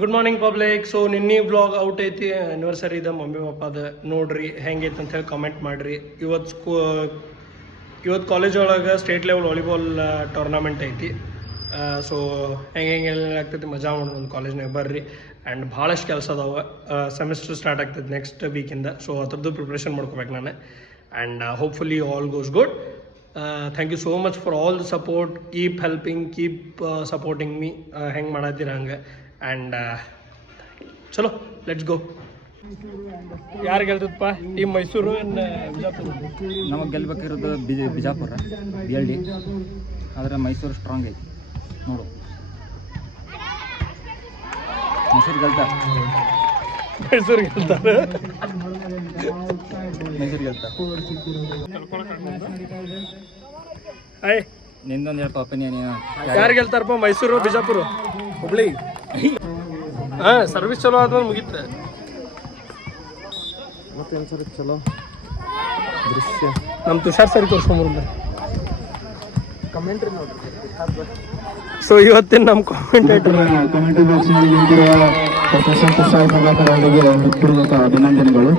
Good morning public. So ನಿನ್ನೆ vlog out ಐತಿ, anniversary ಇದೆ ಮಮ್ಮಿ ಪಪ್ಪದ. ನೋಡ್ರಿ ಹೆಂಗೈತೆ ಅಂತ ಹೇಳಿ ಕಾಮೆಂಟ್ ಮಾಡಿರಿ. ಇವತ್ತು ಕಾಲೇಜ್ ಒಳಗೆ ಸ್ಟೇಟ್ ಲೆವೆಲ್ ವಾಲಿಬಾಲ್ ಟೂರ್ನಮೆಂಟ್ ಐತಿ. ಸೊ ಹೆಂಗೆಲ್ಲ ಆಗ್ತೈತಿ ಮಜಾ ಮಾಡೋದು ಒಂದು ಕಾಲೇಜ್ನಾಗ ಬರ್ರಿ. ಆ್ಯಂಡ್ ಭಾಳಷ್ಟು ಕೆಲಸ ಅದಾವೆ. ಸೆಮಿಸ್ಟರ್ ಸ್ಟಾರ್ಟ್ ಆಗ್ತೈತೆ ನೆಕ್ಸ್ಟ್ ವೀಕಿಂದ. ಸೊ ಅದ್ರದ್ದು ಪ್ರಿಪ್ರೇಷನ್ ಮಾಡ್ಕೋಬೇಕು ನಾನು. And hopefully all goes good. Thank you so much for all the support. Keep helping, keep supporting me. ಹೆಂಗೆ ಮಾಡತ್ತೀರ ಹಂಗೆ. ಆ್ಯಂಡ್ ಚಲೋ ಲೆಟ್ಸ್ ಗೋ. ಯಾರು ಗೆಲ್ತದಪ್ಪ? ಟೀಮ್ ಮೈಸೂರು ಬಿಜಾಪುರ? ನಮಗೆ ಗೆಲ್ಬೇಕಿರೋದು ಬಿಜಾಪುರ BLD, ಆದರೆ ಮೈಸೂರು ಸ್ಟ್ರಾಂಗ್ ಐತಿ. ನೋಡು, ಮೈಸೂರು ಗೆಲ್ತಾರೆ. ಮೈಸೂರು ಗೆಲ್ತಾರೆ. ಹಾಯ್, ನಿಂದೊಂದು ಹೇಳ್ತಾ ಒಪಿನಿಯನ್. ಯಾರು ಗೆಲ್ತಾರಪ್ಪ? ಮೈಸೂರು ಬಿಜಾಪುರ? ಹುಬ್ಳಿ. ಹಾಂ, ಸರ್ವಿಸ್ ಚಲೋ ಆದ್ಮೇಲೆ ಮುಗೀತು. ಮತ್ತೇನು ಸರ್ ಚಲೋ ದೃಶ್ಯ? ನಮ್ಮ ತುಷಾರ್ ಸರಿ ತೋರಿಸ್ಕೊಂಬರ್ಲ ಕಮೆಂಟ್ರಿ ನೋಡ್ರಿ. ಸೊ ಇವತ್ತಿನ ನಮ್ಮ ಕಾಮೆಂಟೇಟರ್ ಕಮೆಂಟ್ರಿ ಬಾಕ್ಸ್ನಲ್ಲಿ ನಿಂತಿರುವ ಪ್ರೊಫೆಸರ್ ತುಷಾರ್ ಪ್ರಭಾಕರ್ ಅವರಿಗೆ ಹೃತ್ಪೂರ್ವಕ ಅಭಿನಂದನೆಗಳು.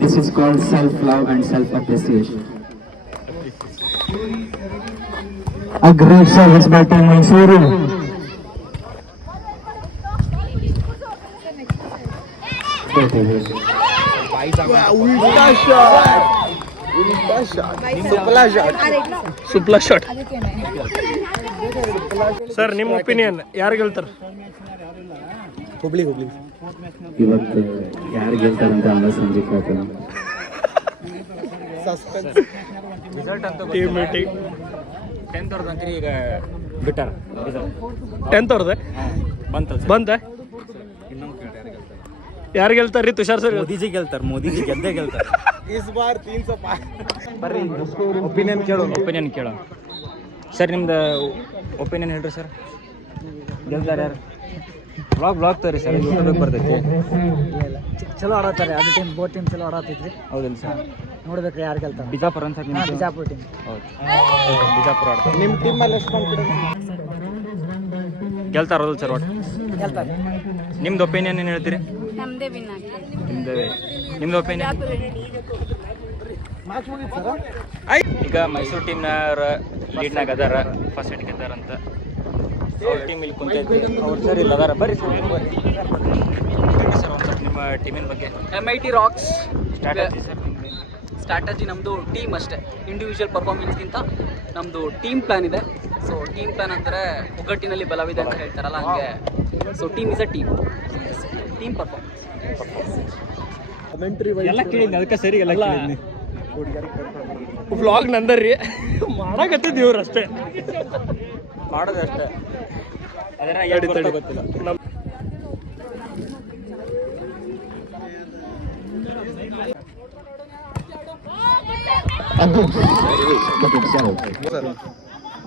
This is called self love and self appreciation. A great service by Team Mysuru. ಸುಪ್ಲಾ ಶಾಟ್. ಸರ್, ನಿಮ್ಮ ಒಪಿನಿಯನ್ ಯಾರು ಗೆಲ್ತಾರೆ? ಹುಬ್ಳಿ. ಇವತ್ತು ಯಾರು ಗೆಲ್ತಾರಂತ ಅನ್ನೋ ಸಂಜೆ ಟೀಮ್ ಮೀಟಿಂಗ್ 10th ಅವ್ರದ್ದು ಅಂಕರಿ ಈಗ ಬಿಟ್ಟಾರ. 10th ಅವ್ರದ್ದು ಬಂತ. ಯಾರು ಗೆಲ್ತಾರ್ರಿ? ತುಷಾರ್ ಸರ್. ಮೋದಿಜಿ ಗೆಲ್ತಾರೆ. ಮೋದಿಜಿ ಗೆದ್ದೇ ಗೆಲ್ತಾರೆ. ಇಸ್ ಬಾರ್ 300 ಬರ್ರಿ, ಒಪಿನಿಯನ್ ಕೇಳೋ. ಸರ್, ನಿಮ್ದು ಒಪಿನಿಯನ್ ಹೇಳ್ರಿ ಸರ್. ಗೆಲ್ತಾರೆ ಯಾರು? ಬ್ಲಾಗ್ ತೋರಿ ಸರ್, ಯೂಟ್ಯೂಬಿಗೆ ಬರ್ತೈತಿ. ಚಲೋ ಆಡತ್ತಾರೆ. ಅದು ಟೀಮ್ ಬೋತ್ ಟೀಮ್ ಚಲೋ ಆಡತ್ತೈತ್ರಿ. ಹೌದಿಲ್ಲ ಸರ್? ನೋಡ್ಬೇಕ್ರಿ ಯಾರು ಗೆಲ್ತಾರೆ. ಬಿಜಾಪುರ ಅಂತ ಸರ್? ನಿಮ್ಮ ಬಿಜಾಪುರ ಟೀಮ್. ಹೌದು, ಬಿಜಾಪುರ ಆಡ್ತಾರೆ. ನಿಮ್ಮ ಟೀಮ್ ಮೇಲೆ ಎಷ್ಟು ಕಾನ್ಫಿಡೆನ್ಸ್? ಗೆಲ್ತಾರೆ ಹೌದು ಸರ್? ಒಟ್ಟು ಗೆಲ್ತಾರೆ. ನಿಮ್ದು ಒಪಿನಿಯನ್ ಏನು ಹೇಳ್ತೀರಿ? ನಮ್ದೇ ವಿನ್ ಆಗ್ತದೆ. ನಿಮ್ದು ಒಪಿನಿಯನ್? ಈಗ ಮೈಸೂರು ಟೀಮ್ನವ್ರ ಲೀಡ್ನಾಗ ಅದಾರ, ಫಸ್ಟ್ ಸೆಟ್ ಗೆದ್ದಾರಂತ. ಅವ್ರ ಟೀಮ್ ಇಲ್ಲಿ ಕುಂತೈತಿ. ಅವ್ರು ಸರ್ ಇಲ್ಲಿ ಅದಾರ. ಬರ್ರಿ ಸರ್, ಬರ್ರಿ ಸರ್. ಒಂದು ಸ್ವಲ್ಪ ನಿಮ್ಮ ಟೀಮಿನ ಬಗ್ಗೆ. MIT rocks strategy sir. Strategy ನಮ್ಮದು ಟೀಮ್ ಅಷ್ಟೇ. ಇಂಡಿವಿಜುವಲ್ ಪರ್ಫಾರ್ಮೆನ್ಸ್ಗಿಂತ ನಮ್ಮದು ಟೀಮ್ ಪ್ಲ್ಯಾನ್ ಇದೆ. ಸೊ ಟೀಮ್ ಪ್ಲ್ಯಾನ್ ಅಂದರೆ ಒಗ್ಗಟ್ಟಿನಲ್ಲಿ ಬಲವಿದೆ ಅಂತ ಹೇಳ್ತಾರಲ್ಲ, ಹಂಗೆ. So team is a team performance. ಎಲ್ಲ ಕೇಳಿದ್ನಿ, ಅದಕ್ಕೆ ಸರಿ ಎಲ್ಲ ಕೇಳಿದ್ನಿ. ವ್ಲಾಗ್ ನಂದರ್ರಿ, ಮಾಡಕತ್ತಿದ್ದು ಇವ್ರು ಅಷ್ಟೇ. ಮಾಡೋದು ಅಷ್ಟೇ. ಅದನ್ನ ಎರಡು ಗೊತ್ತಿಲ್ಲ.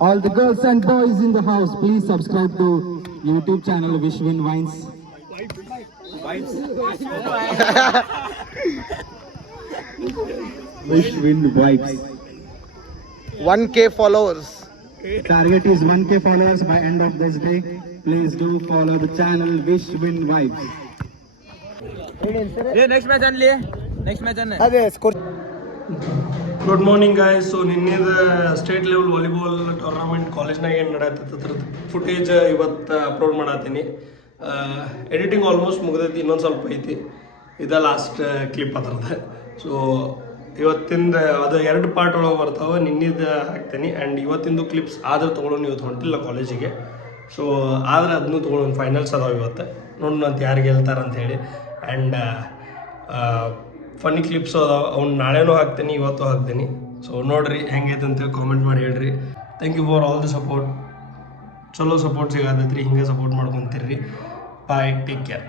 All the girls and boys in the house, please subscribe to YouTube channel Wishwin Vines. Wishwin Vibes. 1K followers. Target is 1K followers by end of this day. Please do follow the channel Wishwin Vibes. Next match only. ಅದೇ score. Good morning guys. So ನಿನ್ನೆದ state level volleyball tournament ಕಾಲೇಜ್ನಾಗ ಏನು ನಡೆಯತ್ತೈತೆ ಅದ್ರದ್ದು footage ಇವತ್ತು upload ಮಾಡತ್ತೀನಿ. Editing almost ಮುಗಿದೈತಿ, ಇನ್ನೊಂದು ಸ್ವಲ್ಪ ಐತಿ. ಇದ ಲಾಸ್ಟ್ ಕ್ಲಿಪ್ ಅದ್ರದ್ದು. ಸೊ ಇವತ್ತಿಂದ ಅದು 2 ಪಾರ್ಟ್ ಒಳಗೆ ಬರ್ತಾವೆ. ನಿನ್ನೆದು ಹಾಕ್ತೀನಿ. ಆ್ಯಂಡ್ ಇವತ್ತಿಂದು ಕ್ಲಿಪ್ಸ್ ಆದ್ರೆ ತೊಗೊಳೋನು. ಇವತ್ತು ಹೊಂಟಿಲ್ಲ ಕಾಲೇಜಿಗೆ. ಸೊ ಆದರೆ ಅದನ್ನು ತೊಗೊಳೋನು. ಫೈನಲ್ಸ್ ಅದಾವೆ ಇವತ್ತು. ನೋಡೋಣ ಅಂತ ಯಾರು ಗೆಲ್ತಾರೆ ಅಂಥೇಳಿ. ಆ್ಯಂಡ್ ಫನ್ನಿ ಕ್ಲಿಪ್ಸು ಅದಾವೆ, ಅವ್ನು ನಾಳೆನೂ ಹಾಕ್ತೀನಿ, ಇವತ್ತು ಹಾಕ್ತೀನಿ. ಸೊ ನೋಡಿರಿ ಹೆಂಗೈತೆ ಅಂತೇಳಿ ಕಾಮೆಂಟ್ ಮಾಡಿ ಹೇಳ್ರಿ. Thank you for all the support. ಚಲೋ ಸಪೋರ್ಟ್ ಸಿಗತ್ತೈತ್ರಿ. ಹಿಂಗೆ ಸಪೋರ್ಟ್ ಮಾಡ್ಕೊತಿರ್ರಿ. Bye, take care.